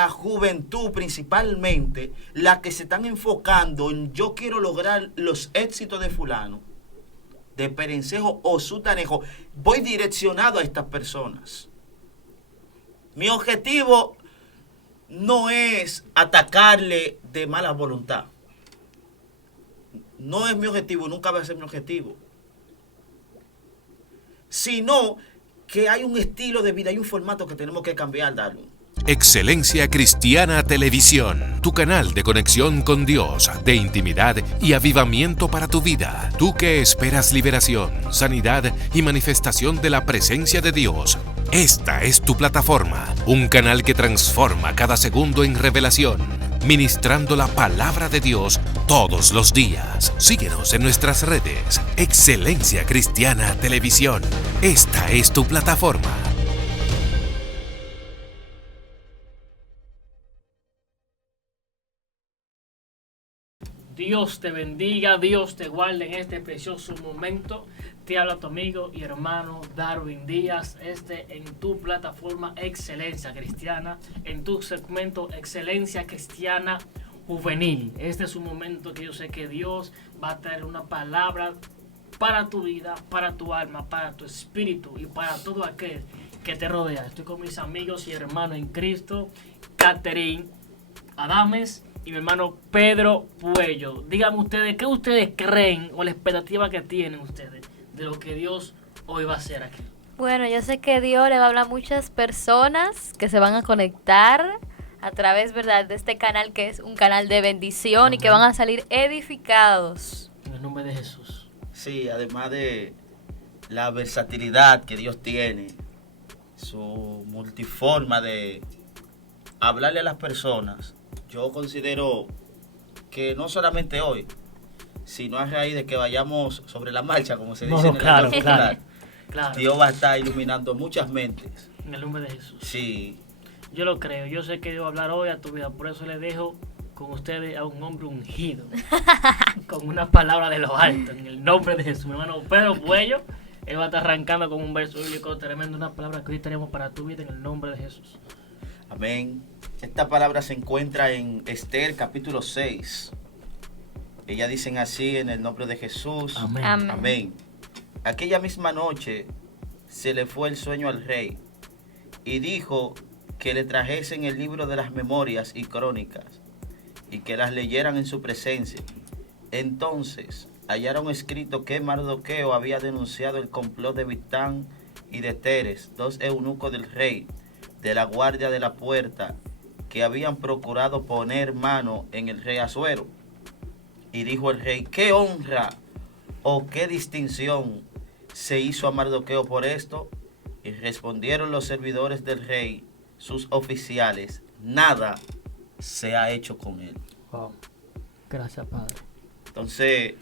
la juventud principalmente, la que se están enfocando en yo quiero lograr los éxitos de fulano, de Perencejo o Sutanejo, voy direccionado a estas personas. Mi objetivo no es atacarle de mala voluntad. No es mi objetivo, nunca va a ser mi objetivo. Sino que hay un estilo de vida, hay un formato que tenemos que cambiar, Darwin. Excelencia Cristiana Televisión, tu canal de conexión con Dios, de intimidad y avivamiento para tu vida. Tú que esperas liberación, sanidad y manifestación de la presencia de Dios. Esta es tu plataforma, un canal que transforma cada segundo en revelación, ministrando la palabra de Dios todos los días. Síguenos en nuestras redes. Excelencia Cristiana Televisión. Esta es tu plataforma. Dios te bendiga, Dios te guarde en este precioso momento. Te habla tu amigo y hermano Darwin Díaz, en tu plataforma Excelencia Cristiana, en tu segmento Excelencia Cristiana Juvenil. Este es un momento que yo sé que Dios va a traer una palabra para tu vida, para tu alma, para tu espíritu y para todo aquel que te rodea. Estoy con mis amigos y hermanos en Cristo, Catherine Adames y mi hermano Pedro Puello. Díganme ustedes, ¿qué ustedes creen o la expectativa que tienen ustedes de lo que Dios hoy va a hacer aquí? Bueno, yo sé que Dios le va a hablar a muchas personas que se van a conectar a través, ¿verdad?, de este canal que es un canal de bendición. Amén. Y que van a salir edificados. En el nombre de Jesús. Sí, además de la versatilidad que Dios tiene, su multiforma de hablarle a las personas, yo considero que no solamente hoy, sino a raíz de que vayamos sobre la marcha, como se dice en el claro, popular, claro. Dios va a estar iluminando muchas mentes. En el nombre de Jesús. Sí. Yo lo creo. Yo sé que Dios va a hablar hoy a tu vida. Por eso le dejo con ustedes a un hombre ungido. Con una palabra de lo alto. En el nombre de Jesús. Mi hermano Pedro Puello. Él va a estar arrancando con un verso bíblico tremendo. Una palabra que hoy tenemos para tu vida en el nombre de Jesús. Amén. Esta palabra se encuentra en Esther capítulo 6. Ellas dicen así en el nombre de Jesús. Amén. Amén. Amén. Aquella misma noche se le fue el sueño al rey y dijo que le trajesen el libro de las memorias y crónicas y que las leyeran en su presencia. Entonces hallaron escrito que Mardoqueo había denunciado el complot de Bigtán y de Teres, dos eunucos del rey, de la guardia de la puerta, que habían procurado poner mano en el rey Asuero. Y dijo el rey: ¿qué honra o qué distinción se hizo a Mardoqueo por esto? Y respondieron los servidores del rey, sus oficiales: nada se ha hecho con él. Wow. Gracias, Padre. Entonces,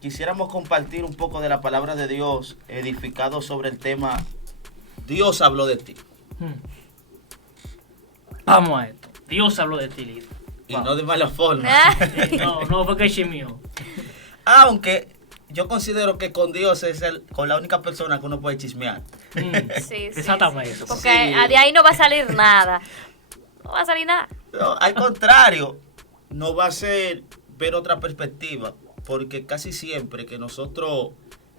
quisiéramos compartir un poco de la palabra de Dios, edificado sobre el tema Dios habló de ti. Vamos a esto. Dios habló de ti, Lido. Y no de mala forma. No, porque es mío. Aunque yo considero que con Dios es con la única persona que uno puede chismear. Sí, exactamente. Sí. Porque de ahí no va a salir nada. No va a salir nada. No, al contrario, no va a ser ver otra perspectiva, porque casi siempre que nosotros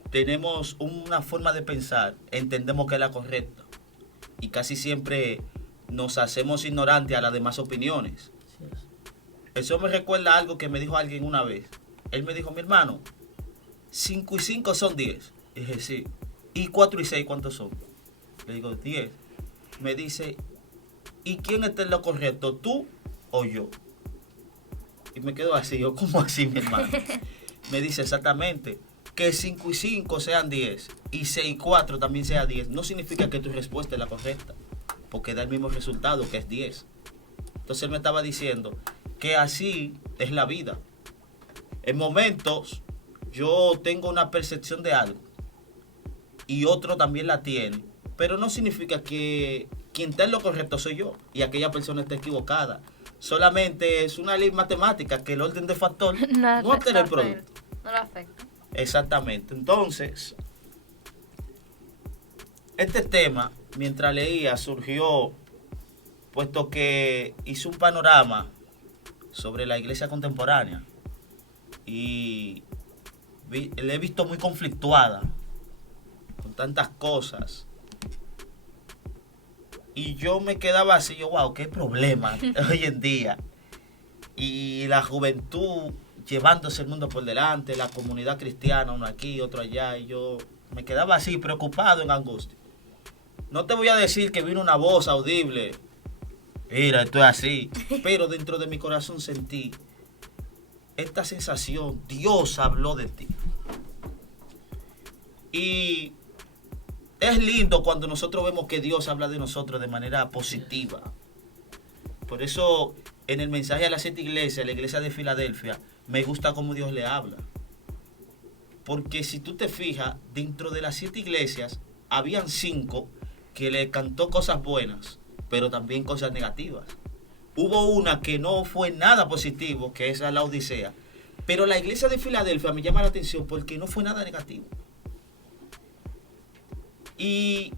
tenemos una forma de pensar, entendemos que es la correcta. Y casi siempre nos hacemos ignorantes a las demás opiniones. Eso me recuerda algo que me dijo alguien una vez. Él me dijo: mi hermano, 5 y 5 son 10. Y dije: sí. ¿Y 4 y 6 cuántos son? Le digo: 10. Me dice: ¿y quién está en lo correcto, tú o yo? Y me quedo así. Yo: ¿cómo así, mi hermano? Me dice: exactamente, que 5 y 5 sean 10 y 6 y 4 también sea 10, no significa que tu respuesta es la correcta, porque da el mismo resultado, que es 10. Entonces él me estaba diciendo que así es la vida. En momentos yo tengo una percepción de algo y otro también la tiene, pero no significa que quien está en lo correcto soy yo y aquella persona está equivocada. Solamente es una ley matemática que el orden de factor no altera el producto. No lo afecta. Exactamente. Entonces, este tema, mientras leía, surgió puesto que hice un panorama sobre la iglesia contemporánea y la he visto muy conflictuada con tantas cosas. Y yo me quedaba así, wow, qué problema hoy en día. Y la juventud llevándose el mundo por delante, la comunidad cristiana, uno aquí, otro allá, y yo me quedaba así, preocupado, en angustia. No te voy a decir que vino una voz audible, mira, esto es así, pero dentro de mi corazón sentí esta sensación, Dios habló de ti. Y es lindo cuando nosotros vemos que Dios habla de nosotros de manera positiva. Por eso, en el mensaje a las 7 iglesias, la iglesia de Filadelfia, me gusta cómo Dios le habla. Porque si tú te fijas, dentro de las 7 iglesias, habían 5 que le cantó cosas buenas, pero también cosas negativas. Hubo una que no fue nada positivo, que es la Odisea. Pero la iglesia de Filadelfia me llama la atención porque no fue nada negativo. Y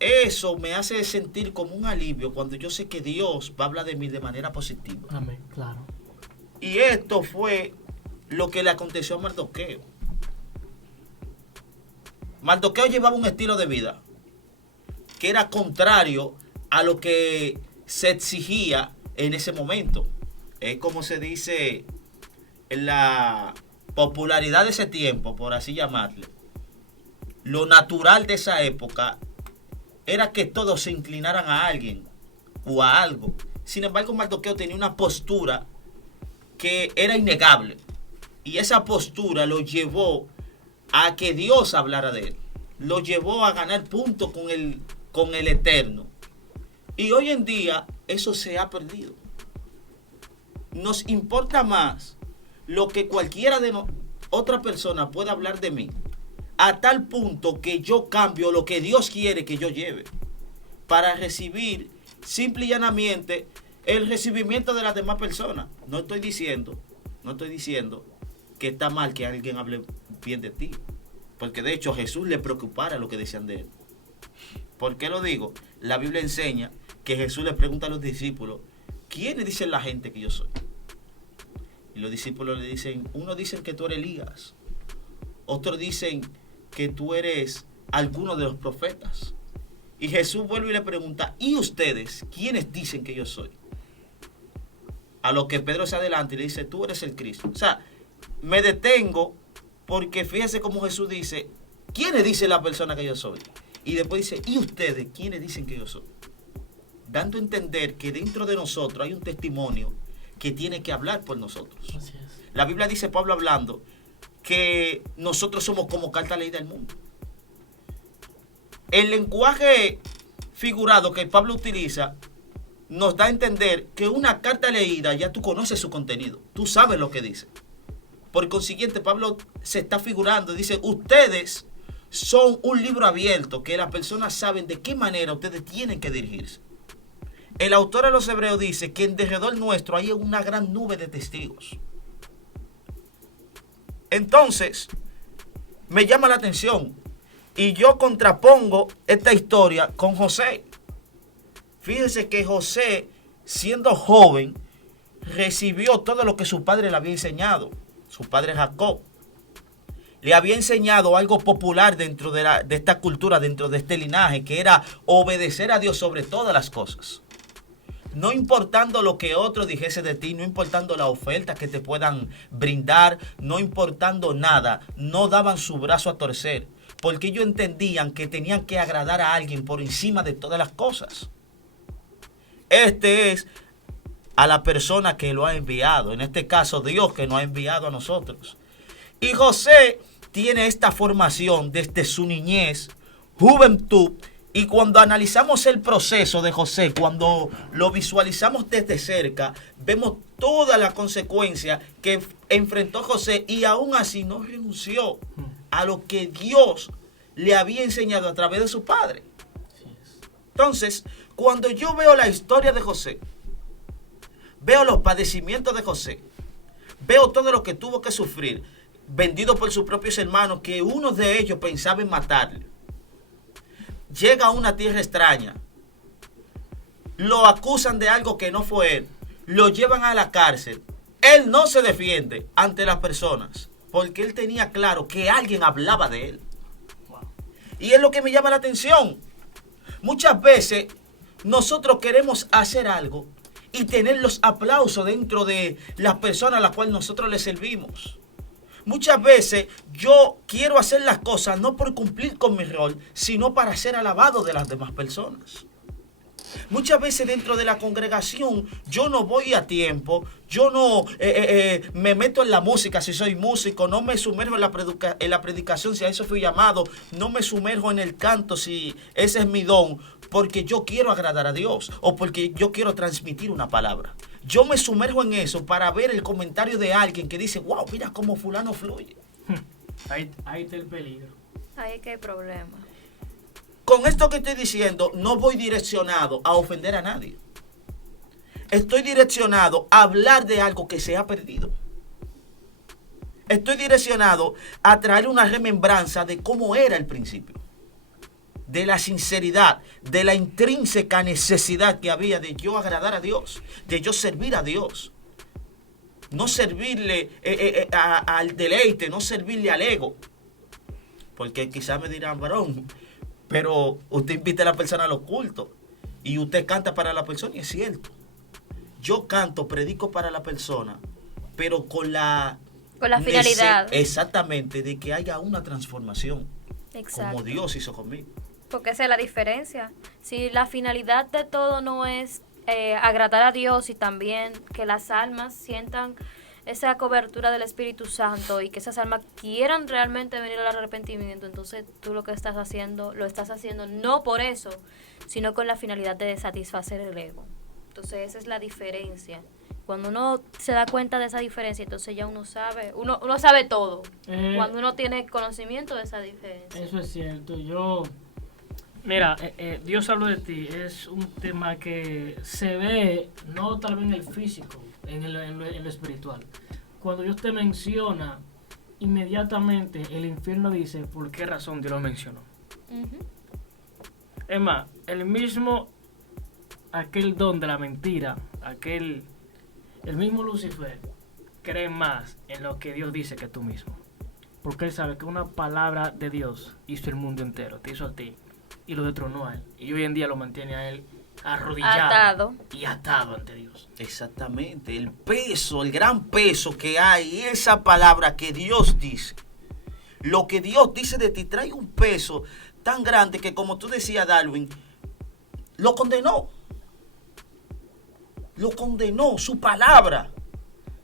eso me hace sentir como un alivio cuando yo sé que Dios va a hablar de mí de manera positiva. Amén, claro. Y esto fue lo que le aconteció a Mardoqueo. Mardoqueo llevaba un estilo de vida que era contrario a lo que se exigía en ese momento. Es como se dice en la popularidad de ese tiempo, por así llamarle. Lo natural de esa época era que todos se inclinaran a alguien o a algo. Sin embargo, Mardoqueo tenía una postura que era innegable. Y esa postura lo llevó a que Dios hablara de él. Lo llevó a ganar puntos con el Eterno. Y hoy en día eso se ha perdido. Nos importa más lo que cualquiera de otra persona pueda hablar de mí, a tal punto que yo cambio lo que Dios quiere que yo lleve para recibir simple y llanamente el recibimiento de las demás personas. No estoy diciendo que está mal que alguien hable bien de ti, porque de hecho a Jesús le preocupara lo que decían de él. ¿Por qué lo digo? La Biblia enseña que Jesús le pregunta a los discípulos, ¿quiénes dicen la gente que yo soy? Y los discípulos le dicen, unos dicen que tú eres Elías, otros dicen que tú eres alguno de los profetas. Y Jesús vuelve y le pregunta, ¿y ustedes quiénes dicen que yo soy? A lo que Pedro se adelanta y le dice, tú eres el Cristo. O sea, me detengo porque fíjese cómo Jesús dice, ¿quiénes dice la persona que yo soy? Y después dice, ¿y ustedes quiénes dicen que yo soy? Dando a entender que dentro de nosotros hay un testimonio que tiene que hablar por nosotros. Así es. La Biblia dice, Pablo hablando, que nosotros somos como carta leída del mundo. El lenguaje figurado que Pablo utiliza nos da a entender que una carta leída ya tú conoces su contenido, tú sabes lo que dice. Por consiguiente, Pablo se está figurando, dice, ustedes son un libro abierto que las personas saben de qué manera ustedes tienen que dirigirse. El autor de los Hebreos dice que en derredor nuestro hay una gran nube de testigos. Entonces, me llama la atención y yo contrapongo esta historia con José. Fíjense que José, siendo joven, recibió todo lo que su padre le había enseñado. Su padre Jacob le había enseñado algo popular dentro de esta cultura, dentro de este linaje, que era obedecer a Dios sobre todas las cosas. No importando lo que otro dijese de ti, no importando la oferta que te puedan brindar, no importando nada, no daban su brazo a torcer, porque ellos entendían que tenían que agradar a alguien por encima de todas las cosas. Este es a la persona que lo ha enviado, en este caso Dios que nos ha enviado a nosotros. Y José tiene esta formación desde su niñez, juventud. Y cuando analizamos el proceso de José, cuando lo visualizamos desde cerca, vemos toda la consecuencia que enfrentó José y aún así no renunció a lo que Dios le había enseñado a través de su padre. Entonces, cuando yo veo la historia de José, veo los padecimientos de José, veo todo lo que tuvo que sufrir, vendido por sus propios hermanos, que uno de ellos pensaba en matarle. Llega a una tierra extraña, lo acusan de algo que no fue él, lo llevan a la cárcel. Él no se defiende ante las personas porque él tenía claro que alguien hablaba de él. Y es lo que me llama la atención. Muchas veces nosotros queremos hacer algo y tener los aplausos dentro de las personas a las cuales nosotros les servimos. Muchas veces yo quiero hacer las cosas no por cumplir con mi rol, sino para ser alabado de las demás personas. Muchas veces dentro de la congregación yo no voy a tiempo, yo no me meto en la música si soy músico, no me sumerjo en la predicación si a eso fui llamado, no me sumerjo en el canto si ese es mi don, porque yo quiero agradar a Dios o porque yo quiero transmitir una palabra. Yo me sumerjo en eso para ver el comentario de alguien que dice, wow, mira cómo fulano fluye. Ahí está el peligro. Ahí es que hay problema. Con esto que estoy diciendo, no voy direccionado a ofender a nadie. Estoy direccionado a hablar de algo que se ha perdido. Estoy direccionado a traer una remembranza de cómo era el principio. De la sinceridad, de la intrínseca necesidad que había de yo agradar a Dios, de yo servir a Dios. No servirle al deleite, no servirle al ego. Porque quizás me dirán, varón, pero usted invita a la persona a los cultos y usted canta para la persona, y es cierto. Yo canto, predico para la persona, pero con la finalidad. Exactamente, de que haya una transformación. Exacto. Como Dios hizo conmigo. Porque esa es la diferencia. Si la finalidad de todo no es agradar a Dios y también que las almas sientan esa cobertura del Espíritu Santo y que esas almas quieran realmente venir al arrepentimiento, entonces tú lo estás haciendo no por eso, sino con la finalidad de satisfacer el ego. Entonces esa es la diferencia. Cuando uno se da cuenta de esa diferencia, entonces ya uno sabe todo. Cuando uno tiene conocimiento de esa diferencia. Eso es cierto. Mira, Dios habló de ti, es un tema que se ve, no tal vez en el físico, en lo espiritual. Cuando Dios te menciona, inmediatamente el infierno dice, ¿por qué razón Dios lo mencionó? Uh-huh. Es más, aquel don de la mentira, el mismo Lucifer, cree más en lo que Dios dice que tú mismo. Porque él sabe que una palabra de Dios hizo el mundo entero, te hizo a ti. Y lo detronó a él. Y hoy en día lo mantiene a él arrodillado y atado ante Dios. Exactamente. El peso, el gran peso que hay, esa palabra que Dios dice. Lo que Dios dice de ti trae un peso tan grande que, como tú decías, Darwin, lo condenó. Lo condenó, su palabra.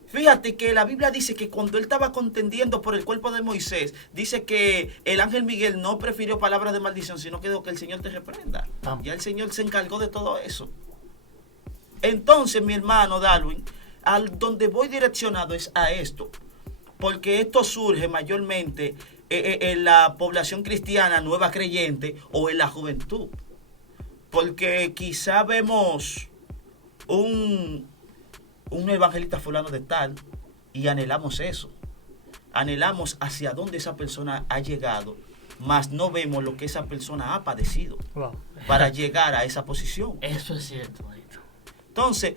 Fíjate que la Biblia dice que cuando él estaba contendiendo por el cuerpo de Moisés, dice que el ángel Miguel no prefirió palabras de maldición, sino que dijo que el Señor te reprenda. Ya el Señor se encargó de todo eso. Entonces, mi hermano Darwin, donde voy direccionado es a esto, porque esto surge mayormente en la población cristiana nueva creyente o en la juventud. Porque quizá vemos un evangelista fulano de tal y anhelamos eso. Anhelamos hacia dónde esa persona ha llegado, mas no vemos lo que esa persona ha padecido para llegar a esa posición. Eso es cierto, maestro. Entonces,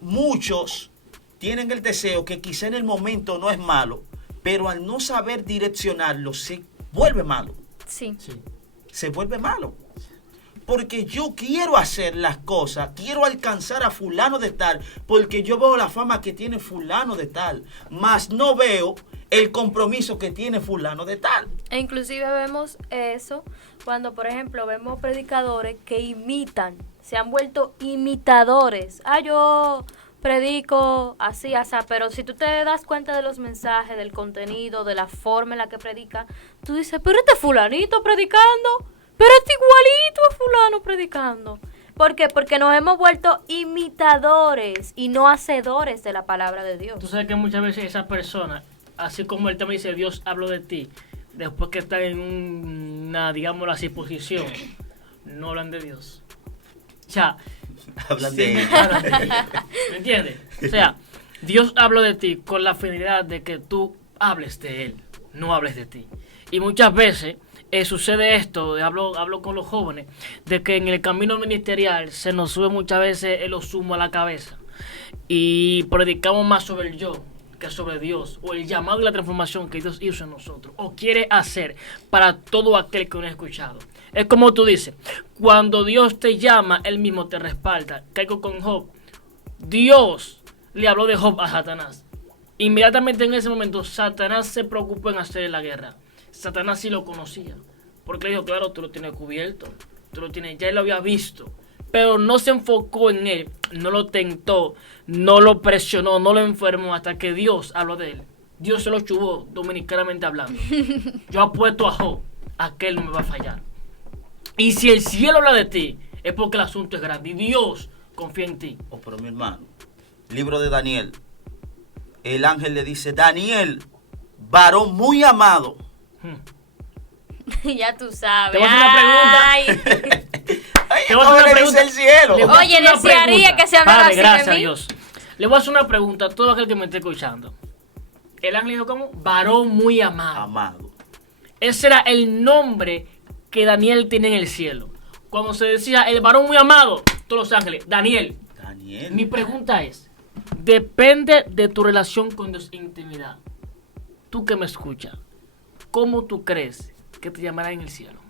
muchos tienen el deseo que quizá en el momento no es malo, pero al no saber direccionarlo se vuelve malo. Sí. Se vuelve malo. Porque yo quiero hacer las cosas, quiero alcanzar a fulano de tal, porque yo veo la fama que tiene fulano de tal, mas no veo el compromiso que tiene fulano de tal. E inclusive vemos eso cuando, por ejemplo, vemos predicadores que imitan, se han vuelto imitadores. Yo predico así, pero si tú te das cuenta de los mensajes, del contenido, de la forma en la que predica, tú dices, pero este fulanito predicando, pero es igualito a fulano predicando. ¿Por qué? Porque nos hemos vuelto imitadores y no hacedores de la palabra de Dios. Tú sabes que muchas veces esa persona, así como el tema dice, Dios habló de ti, después que están en una, digamos, así, posición, no hablan de Dios. O sea, hablan de él. ¿Me entiendes? O sea, Dios habló de ti con la finalidad de que tú hables de Él, no hables de ti. Y muchas veces sucede esto, hablo con los jóvenes, de que en el camino ministerial se nos sube muchas veces el humo a la cabeza y predicamos más sobre el yo que sobre Dios, o el llamado y la transformación que Dios hizo en nosotros, o quiere hacer para todo aquel que no ha escuchado. Es como tú dices, cuando Dios te llama, Él mismo te respalda. Caigo con Job. Dios le habló de Job a Satanás. Inmediatamente en ese momento, Satanás se preocupó en hacerle la guerra. Satanás sí lo conocía, porque le dijo, claro, tú lo tienes cubierto, tú lo tienes, ya él lo había visto, pero no se enfocó en él, no lo tentó, no lo presionó, no lo enfermó hasta que Dios habló de él. Dios se lo chubó, dominicanamente hablando. Yo apuesto a Job, aquel no me va a fallar. Y si el cielo habla de ti, es porque el asunto es grande y Dios confía en ti. Oh, pero mi hermano, libro de Daniel, el ángel le dice, Daniel, varón muy amado. Ya tú sabes. Te voy a hacer una pregunta. Oye, Te voy a hacer una le pregunta. dice el cielo. Le voy a hacer Oye, una desearía pregunta. que se hablara Padre, así de gracias a mí. Dios. Le voy a hacer una pregunta a todo aquel que me esté escuchando. El ángel dijo como varón muy amado. Amado. Ese era el nombre que Daniel tiene en el cielo. Cuando se decía el varón muy amado, todos los ángeles, Daniel. Daniel. Mi pregunta es, depende de tu relación con Dios, intimidad. Tú que me escuchas, ¿cómo tú crees que te llamará en el cielo?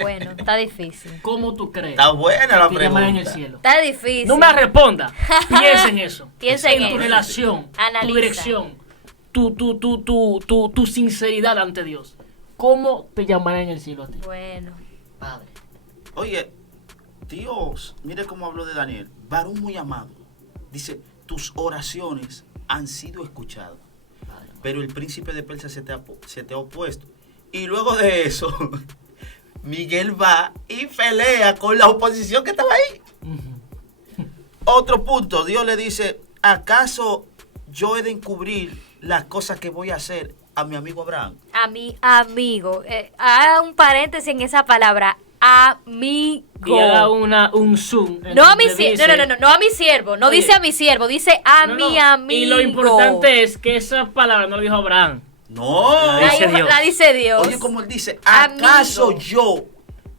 Bueno, está difícil. ¿Cómo tú crees Está buena la que te llamará en el pregunta. cielo? Está difícil. No me responda. Piensa en eso. Piensa en tu eso. relación, Analiza. tu dirección, tu sinceridad ante Dios. ¿Cómo te llamará en el cielo a ti? Bueno. Padre. Oye, Dios, mire cómo habló de Daniel. Varón muy amado. Dice, tus oraciones han sido escuchadas. Pero el príncipe de Persia se te ha opuesto. Y luego de eso, Miguel va y pelea con la oposición que estaba ahí. Otro punto, Dios le dice, ¿acaso yo he de encubrir las cosas que voy a hacer a mi amigo Abraham? A mi amigo. Haga un paréntesis en esa palabra. Amigo. Y haga un zoom. en No a mi donde siervo. dice- No a mi siervo. No Oye. dice a mi siervo. Dice a No, mi no. amigo. Y lo importante es que esa palabra no la dijo Abraham. No. La dice Dios. La dice Dios. Oye, como él dice, ¿acaso Amigo. yo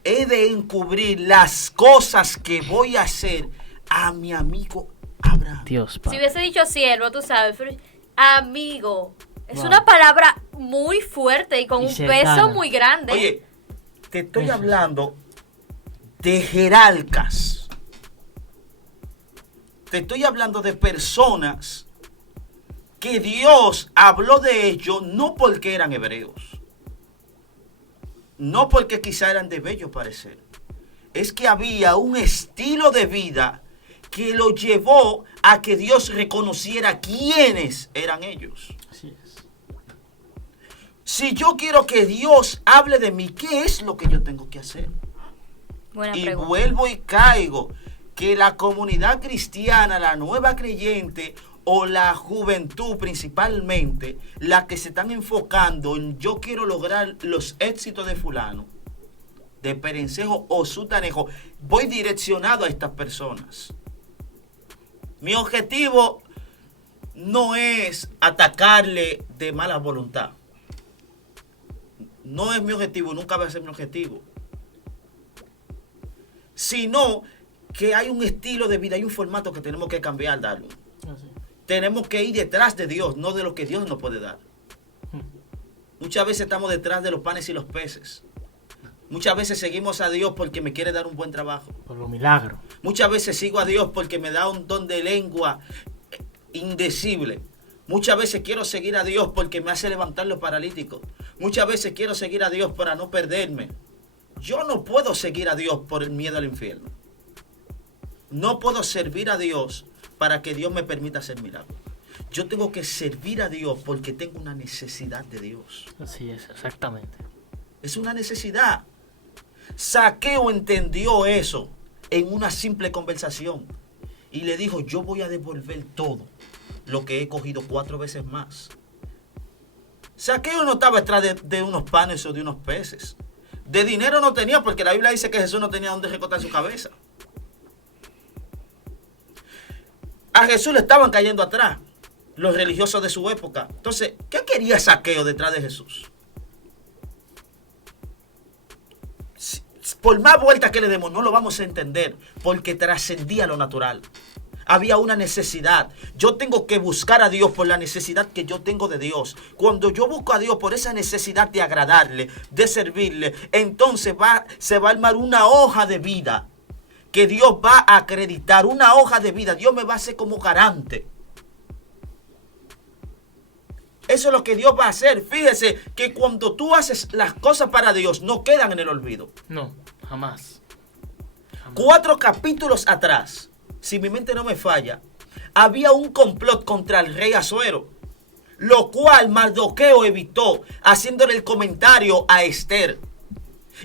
he de encubrir las cosas que voy a hacer a mi amigo Abraham? Dios, Si Padre. hubiese dicho siervo, tú sabes. Pero amigo. Es Wow. una palabra muy fuerte y con Y un cercana. peso muy grande. Oye, te estoy Eso. hablando de jerarcas. Te estoy hablando de personas que Dios habló de ellos no porque eran hebreos, no porque quizá eran de bello parecer. Es que había un estilo de vida que lo llevó a que Dios reconociera quiénes eran ellos. Así es. Si yo quiero que Dios hable de mí, ¿qué es lo que yo tengo que hacer? Buena Y pregunta. vuelvo y caigo que la comunidad cristiana, la nueva creyente o la juventud principalmente, la que se están enfocando en yo quiero lograr los éxitos de fulano, de Perencejo o Sutanejo, voy direccionado a estas personas. Mi objetivo no es atacarle de mala voluntad. No es mi objetivo, nunca va a ser mi objetivo. Sino que hay un estilo de vida, hay un formato que tenemos que cambiar, Darwin. Así. Tenemos que ir detrás de Dios, no de lo que Dios nos puede dar. Muchas veces estamos detrás de los panes y los peces. Muchas veces seguimos a Dios porque me quiere dar un buen trabajo. Por los milagros. Muchas veces sigo a Dios porque me da un don de lengua indecible. Muchas veces quiero seguir a Dios porque me hace levantar los paralíticos. Muchas veces quiero seguir a Dios para no perderme. Yo no puedo seguir a Dios por el miedo al infierno. No puedo servir a Dios para que Dios me permita hacer milagros. Yo tengo que servir a Dios porque tengo una necesidad de Dios. Así es, exactamente. Es una necesidad. Zaqueo entendió eso en una simple conversación y le dijo, yo voy a devolver todo lo que he cogido 4 veces más. Zaqueo no estaba detrás de unos panes o de unos peces. De dinero no tenía, porque la Biblia dice que Jesús no tenía donde recortar su cabeza. A Jesús le estaban cayendo atrás los religiosos de su época. Entonces, ¿qué quería Zaqueo detrás de Jesús? por más vueltas que le demos, no lo vamos a entender, porque trascendía lo natural. Había una necesidad. Yo tengo que buscar a Dios por la necesidad que yo tengo de Dios. Cuando yo busco a Dios por esa necesidad de agradarle, de servirle, entonces se va a armar una hoja de vida que Dios va a acreditar, una hoja de vida. Dios me va a hacer como garante. Eso es lo que Dios va a hacer. Fíjese que cuando tú haces las cosas para Dios, no quedan en el olvido. No, jamás. 4 capítulos atrás, si mi mente no me falla, había un complot contra el rey Asuero, lo cual Mardoqueo evitó haciéndole el comentario a Esther.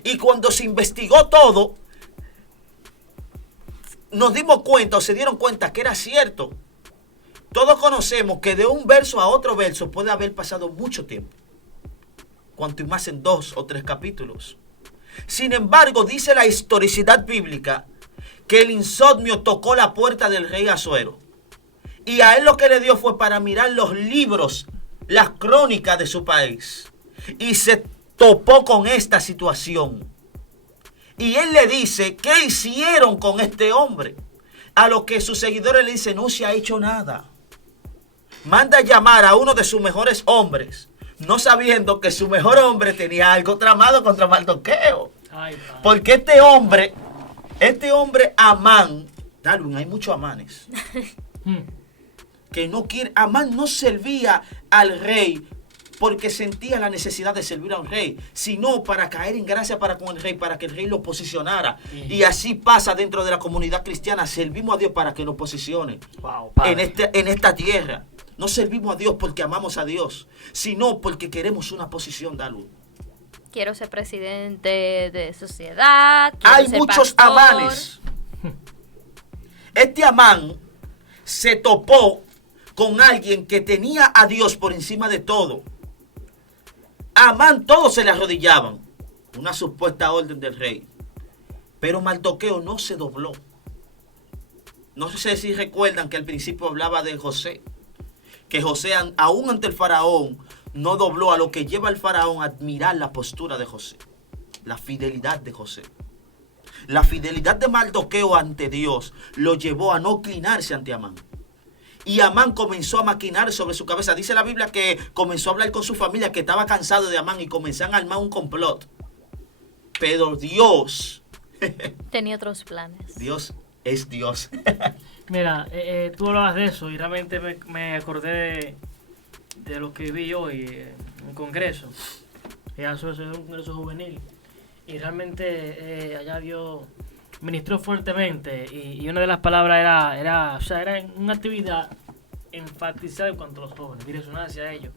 Y cuando se investigó todo, nos dimos cuenta o se dieron cuenta que era cierto. Todos conocemos que de un verso a otro verso puede haber pasado mucho tiempo, cuanto más en 2 o 3 capítulos. Sin embargo, dice la historicidad bíblica que el insomnio tocó la puerta del rey Asuero. Y a él lo que le dio fue para mirar los libros, las crónicas de su país. Y se topó con esta situación. Y él le dice, ¿qué hicieron con este hombre? A lo que sus seguidores le dicen, no se ha hecho nada. Manda a llamar a uno de sus mejores hombres, no sabiendo que su mejor hombre tenía algo tramado contra Mardoqueo. Porque este hombre Amán, Darwin, hay muchos Amanes, que no quiere, Amán no servía al rey porque sentía la necesidad de servir a un rey, sino para caer en gracia para con el rey, para que el rey lo posicionara. Y así pasa dentro de la comunidad cristiana. Servimos a Dios para que nos posicione en esta tierra. No servimos a Dios porque amamos a Dios, sino porque queremos una posición, Darwin. Quiero ser presidente de sociedad. Hay muchos pastor. Amanes. Este Amán se topó con alguien que tenía a Dios por encima de todo. A Amán todos se le arrodillaban, una supuesta orden del rey. Pero Mardoqueo no se dobló. No sé si recuerdan que al principio hablaba de José, que José aún ante el faraón no dobló, a lo que lleva al faraón a admirar la postura de José, la fidelidad de José. La fidelidad de Mardoqueo ante Dios lo llevó a no inclinarse ante Amán. Y Amán comenzó a maquinar sobre su cabeza. Dice la Biblia que comenzó a hablar con su familia, que estaba cansado de Amán, y comenzaron a armar un complot. Pero Dios tenía otros planes. Dios es Dios. Mira, tú hablabas de eso y realmente me acordé de lo que vi hoy en un congreso. Eso es un congreso juvenil. Y realmente allá Dios ministró fuertemente. Y una de las palabras era una actividad enfatizada en cuanto a los jóvenes, direccionada hacia ellos.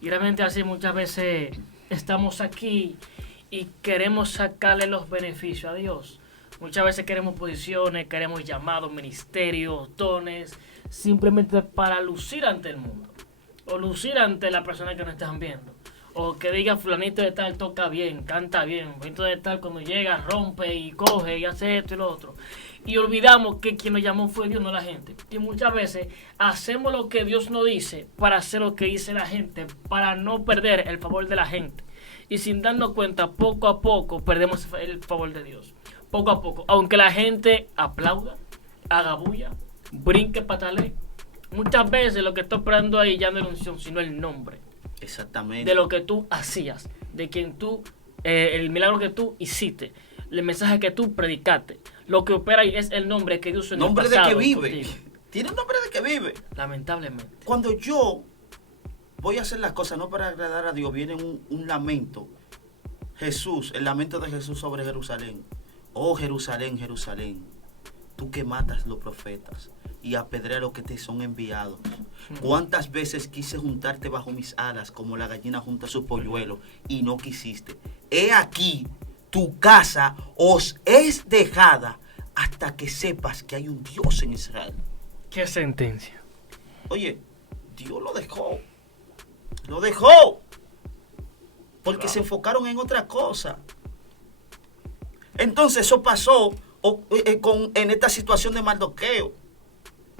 Y realmente así muchas veces estamos aquí y queremos sacarle los beneficios a Dios. Muchas veces queremos posiciones, queremos llamados, ministerios, dones, simplemente para lucir ante el mundo. O lucir ante la persona que nos están viendo. O que diga fulanito de tal toca bien, canta bien. Fulanito de tal cuando llega rompe y coge y hace esto y lo otro. Y olvidamos que quien nos llamó fue Dios, no la gente. Y muchas veces hacemos lo que Dios nos dice para hacer lo que dice la gente, para no perder el favor de la gente. Y sin darnos cuenta, poco a poco perdemos el favor de Dios. Poco a poco. Aunque la gente aplauda, haga bulla, brinque, patalee. Muchas veces lo que está esperando ahí ya no es la unción, sino el nombre. Exactamente. De lo que tú hacías, de quien tú, el milagro que tú hiciste, el mensaje que tú predicaste. Lo que opera ahí es el nombre que Dios en el pasado. Nombre de que vive. Contigo. Tiene un nombre de que vive. Lamentablemente. Cuando yo voy a hacer las cosas no para agradar a Dios, viene un lamento. Jesús, el lamento de Jesús sobre Jerusalén. Oh Jerusalén, Jerusalén, tú que matas los profetas y apedreas a los que te son enviados. ¿Cuántas veces quise juntarte bajo mis alas como la gallina junta su polluelo y no quisiste? He aquí, tu casa os es dejada hasta que sepas que hay un Dios en Israel. ¿Qué sentencia? Oye, Dios lo dejó. Lo dejó. Porque se enfocaron en otra cosa. Entonces eso pasó en esta situación de Mardoqueo.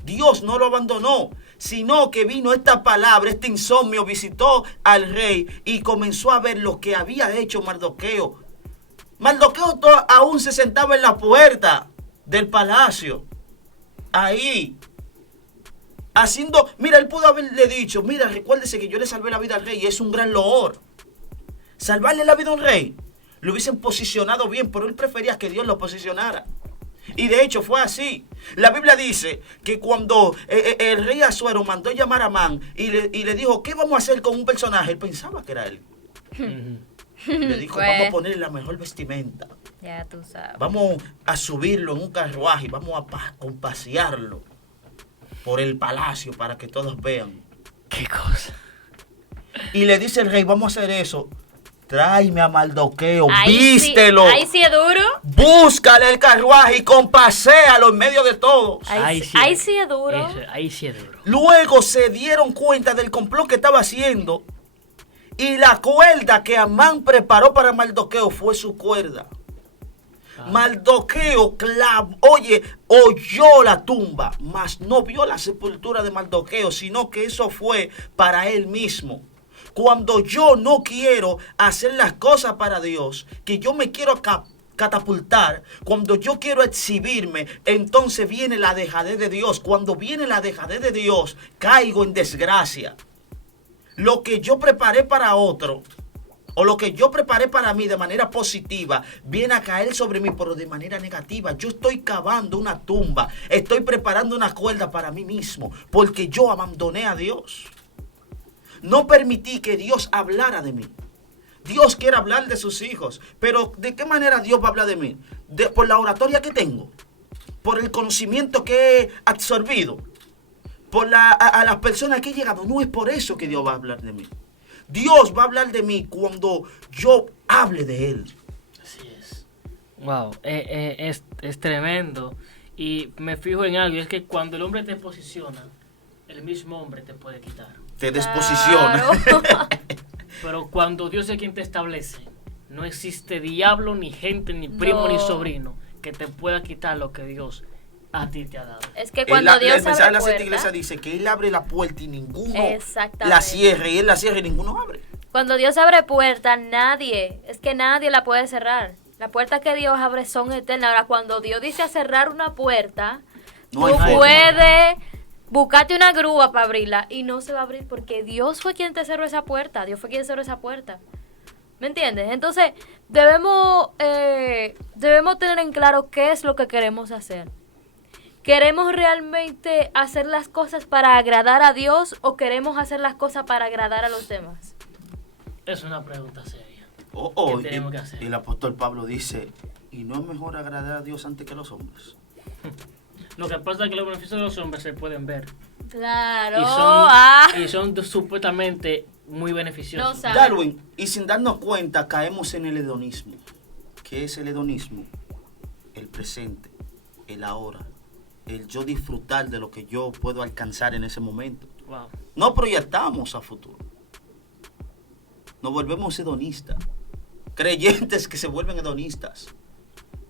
Dios no lo abandonó, sino que vino esta palabra, este insomnio, visitó al rey y comenzó a ver lo que había hecho Mardoqueo Mardoqueo aún se sentaba en la puerta del palacio. Ahí. Haciendo, mira, él pudo haberle dicho, mira, recuérdese que yo le salvé la vida al rey y es un gran loor. Salvarle la vida a un rey. Lo hubiesen posicionado bien, pero él prefería que Dios lo posicionara. Y de hecho fue así. La Biblia dice que cuando el rey Asuero mandó llamar a Amán y le dijo, ¿qué vamos a hacer con un personaje? Él pensaba que era él. Le dijo, Pues, vamos a ponerle la mejor vestimenta. Ya tú sabes. Vamos a subirlo en un carruaje y vamos a pasearlo por el palacio para que todos vean. ¿Qué cosa? Y le dice el rey, vamos a hacer eso. Tráeme a Mardoqueo, Ahí vístelo. Sí, ahí sí es duro. Búscale el carruaje y compaséalo en medio de todos. Ahí sí es duro. Ahí sí es duro. Luego se dieron cuenta del complot que estaba haciendo. Y la cuerda que Amán preparó para Mardoqueo fue su cuerda. Mardoqueo oyó la tumba, mas no vio la sepultura de Mardoqueo, sino que eso fue para él mismo. Cuando yo no quiero hacer las cosas para Dios, que yo me quiero catapultar, cuando yo quiero exhibirme, entonces viene la dejadez de Dios. Cuando viene la dejadez de Dios, caigo en desgracia. Lo que yo preparé para otro, o lo que yo preparé para mí de manera positiva, viene a caer sobre mí, pero de manera negativa. Yo estoy cavando una tumba, estoy preparando una cuerda para mí mismo, porque yo abandoné a Dios. No permití que Dios hablara de mí. Dios quiere hablar de sus hijos, pero ¿de qué manera Dios va a hablar de mí? Por la oratoria que tengo, por el conocimiento que he absorbido, por a las personas que he llegado. No es por eso que Dios va a hablar de mí. Dios va a hablar de mí cuando yo hable de Él. Así es. Wow, es tremendo. Y me fijo en algo, y es que cuando el hombre te posiciona, el mismo hombre te puede quitar. Te desposiciona. Claro. Pero cuando Dios es quien te establece, no existe diablo, ni gente, ni primo, No. ni sobrino que te pueda quitar lo que Dios a ti te ha dado. Es que cuando Dios El mensaje de abre la Santa puerta, Iglesia dice que Él abre la puerta y ninguno Exactamente. la cierre. Y Él la cierra y ninguno abre. cuando Dios abre puerta, nadie la puede cerrar. Las puertas que Dios abre son eternas. Ahora, cuando Dios dice a cerrar una puerta, No hay tú forma. puedes buscarte una grúa para abrirla y no se va a abrir porque Dios fue quien te cerró esa puerta. Dios fue quien cerró esa puerta. ¿Me entiendes? Entonces, debemos tener en claro qué es lo que queremos hacer. ¿Queremos realmente hacer las cosas para agradar a Dios o queremos hacer las cosas para agradar a los demás? Es una pregunta seria. ¿Qué Y tenemos que hacer? el apóstol Pablo dice, ¿y no es mejor agradar a Dios antes que a los hombres? Lo que pasa es que los beneficios de los hombres se pueden ver. Claro. Y son supuestamente muy beneficiosos. No sabe. Darwin, y sin darnos cuenta caemos en el hedonismo. ¿Qué es el hedonismo? El presente, el ahora, el yo disfrutar de lo que yo puedo alcanzar en ese momento. Wow. No proyectamos a futuro. Nos volvemos hedonistas. Creyentes que se vuelven hedonistas.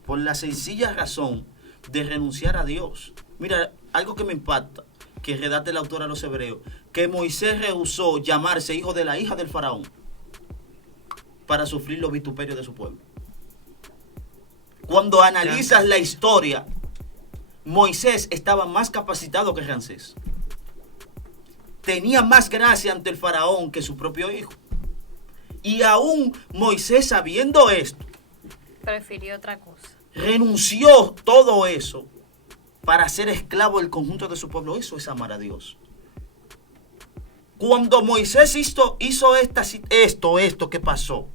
Por la sencilla razón de renunciar a Dios. Mira, algo que me impacta, que redacta el autor a los hebreos, que Moisés rehusó llamarse hijo de la hija del faraón para sufrir los vituperios de su pueblo. Cuando analizas la historia, Moisés estaba más capacitado que Ramsés. Tenía más gracia ante el faraón que su propio hijo. Y aún Moisés, sabiendo esto, Prefirió otra cosa. renunció todo eso para ser esclavo del conjunto de su pueblo. Eso es amar a Dios. Cuando Moisés hizo esto que pasó,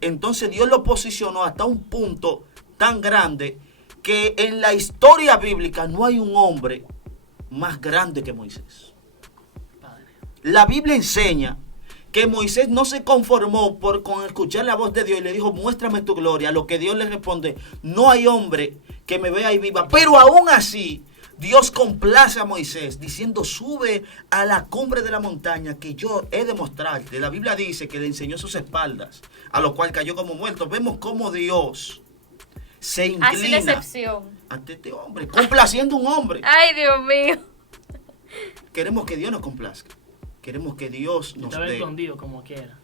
entonces Dios lo posicionó hasta un punto tan grande que en la historia bíblica no hay un hombre más grande que Moisés. Padre. La Biblia enseña que Moisés no se conformó con escuchar la voz de Dios y le dijo, muéstrame tu gloria. A lo que Dios le responde, no hay hombre que me vea y viva. Pero aún así, Dios complace a Moisés diciendo, sube a la cumbre de la montaña que yo he de mostrarte. La Biblia dice que le enseñó sus espaldas, a lo cual cayó como muerto. Vemos cómo Dios se Hace la inclina excepción. ante este hombre, complaciendo a un hombre. Ay, Dios mío. Queremos que Dios nos complazca. Queremos que Dios nos Estaba dé. escondido como quiera.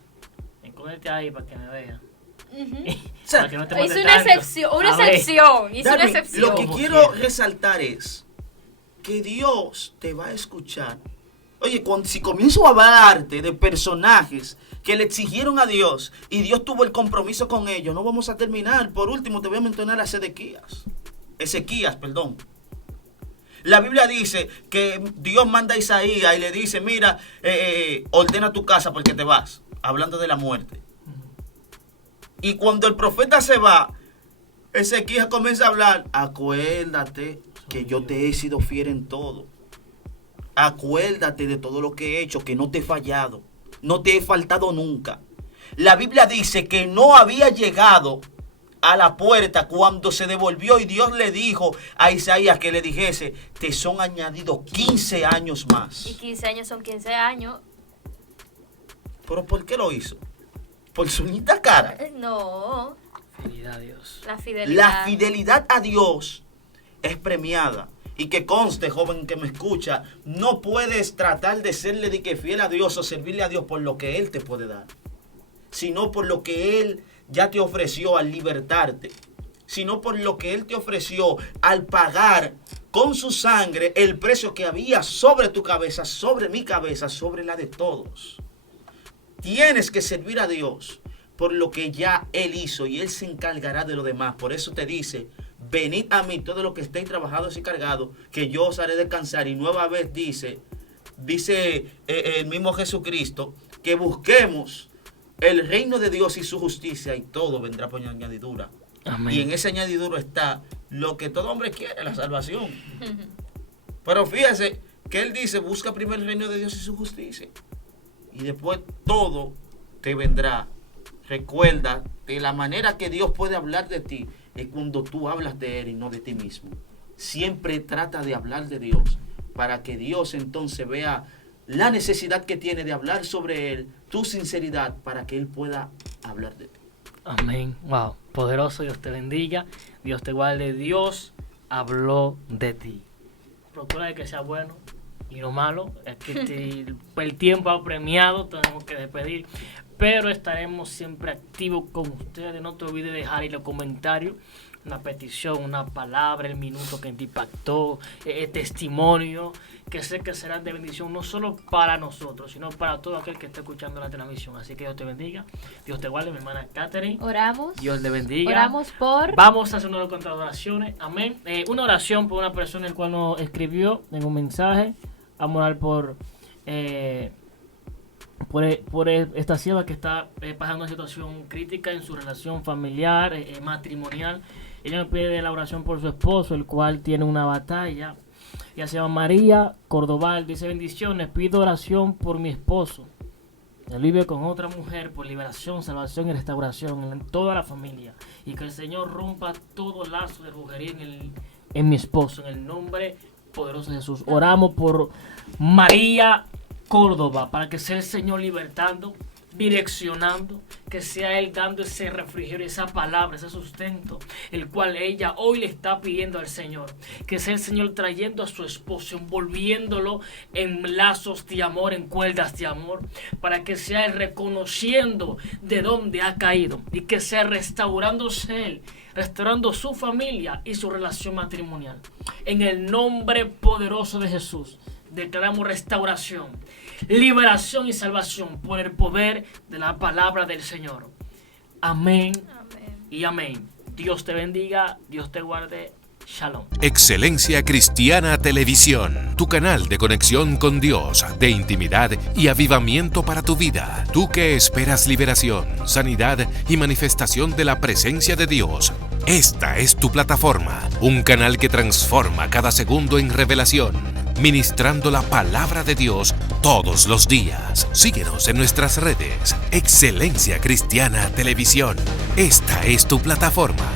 Escóndete ahí para que me vean. Para que no te Hizo mate una tanto. excepción, A ver, hizo una Darwin, excepción. lo que Como quiero quiera. resaltar es que Dios te va a escuchar. Oye, si comienzo a hablarte de personajes que le exigieron a Dios y Dios tuvo el compromiso con ellos, no vamos a terminar. Por último, te voy a mencionar a Ezequías, perdón. La Biblia dice que Dios manda a Isaías y le dice, mira, ordena tu casa porque te vas, hablando de la muerte. Y cuando el profeta se va, Ezequías comienza a hablar, acuérdate que yo te he sido fiel en todo. Acuérdate de todo lo que he hecho, que no te he fallado, no te he faltado nunca. La Biblia dice que no había llegado a la puerta cuando se devolvió y Dios le dijo a Isaías que le dijese, te son añadidos 15 años Y más. 15 años son 15 años. ¿Pero por qué lo hizo? ¿Por su linda cara? No, Fidelidad a Dios. la fidelidad. La fidelidad a Dios es premiada. Y que conste, joven que me escucha, no puedes tratar de serle de que fiel a Dios o servirle a Dios por lo que Él te puede dar, sino por lo que Él ya te ofreció al libertarte, sino por lo que Él te ofreció al pagar con su sangre el precio que había sobre tu cabeza, sobre mi cabeza, sobre la de todos. Tienes que servir a Dios por lo que ya Él hizo y Él se encargará de lo demás. Por eso te dice, venid a mí todos los que estéis trabajados y cargados, que yo os haré descansar. Y nueva vez dice el mismo Jesucristo, que busquemos el reino de Dios y su justicia y todo vendrá por añadidura. Amén. Y en ese añadidura está lo que todo hombre quiere, la salvación. Pero fíjese que Él dice, busca primero el reino de Dios y su justicia. Y después todo te vendrá. Recuerda, de la manera que Dios puede hablar de ti es cuando tú hablas de Él y no de ti mismo. Siempre trata de hablar de Dios para que Dios entonces vea la necesidad que tiene de hablar sobre Él, tu sinceridad, para que Él pueda hablar de ti. Amén. Wow. Poderoso, Dios te bendiga. Dios te guarde. Dios habló de ti. Procura de que sea bueno y no malo. Es que el tiempo ha premiado, tenemos que despedir. Pero estaremos siempre activos con ustedes. No te olvides de dejar ahí los comentarios, una petición, una palabra, el minuto que te impactó, testimonio, que sé que serán de bendición no solo para nosotros, sino para todo aquel que esté escuchando la transmisión. Así que Dios te bendiga, Dios te guarde, mi hermana Catherine. Oramos. Dios le bendiga. Oramos por... Vamos a hacer una oraciones. Amén. Una oración por una persona el cual nos escribió en un mensaje. Vamos a orar por esta sierva que está pasando una situación crítica en su relación familiar, matrimonial. Ella nos pide la oración por su esposo, el cual tiene una batalla. Ella se llama María Cordoval. Dice: bendiciones, pido oración por mi esposo. Él vive con otra mujer, por liberación, salvación y restauración en toda la familia. Y que el Señor rompa todo lazo de brujería en mi esposo, en el nombre poderoso de Jesús. Oramos por María Córdoba, para que sea el Señor libertando, direccionando, que sea Él dando ese refrigerio, esa palabra, ese sustento, el cual ella hoy le está pidiendo al Señor. Que sea el Señor trayendo a su esposo, envolviéndolo en lazos de amor, en cuerdas de amor, para que sea Él reconociendo de dónde ha caído y que sea restaurándose Él, restaurando su familia y su relación matrimonial. En el nombre poderoso de Jesús, declaramos restauración, liberación y salvación por el poder de la palabra del Señor. Amén, Amén. y amén. Dios te bendiga, Dios te guarde. Shalom. Excelencia Cristiana Televisión, tu canal de conexión con Dios, de intimidad y avivamiento para tu vida. Tú que esperas liberación, sanidad y manifestación de la presencia de Dios. Esta es tu plataforma, un canal que transforma cada segundo en revelación, ministrando la palabra de Dios todos los días. Síguenos en nuestras redes. Excelencia Cristiana Televisión. Esta es tu plataforma.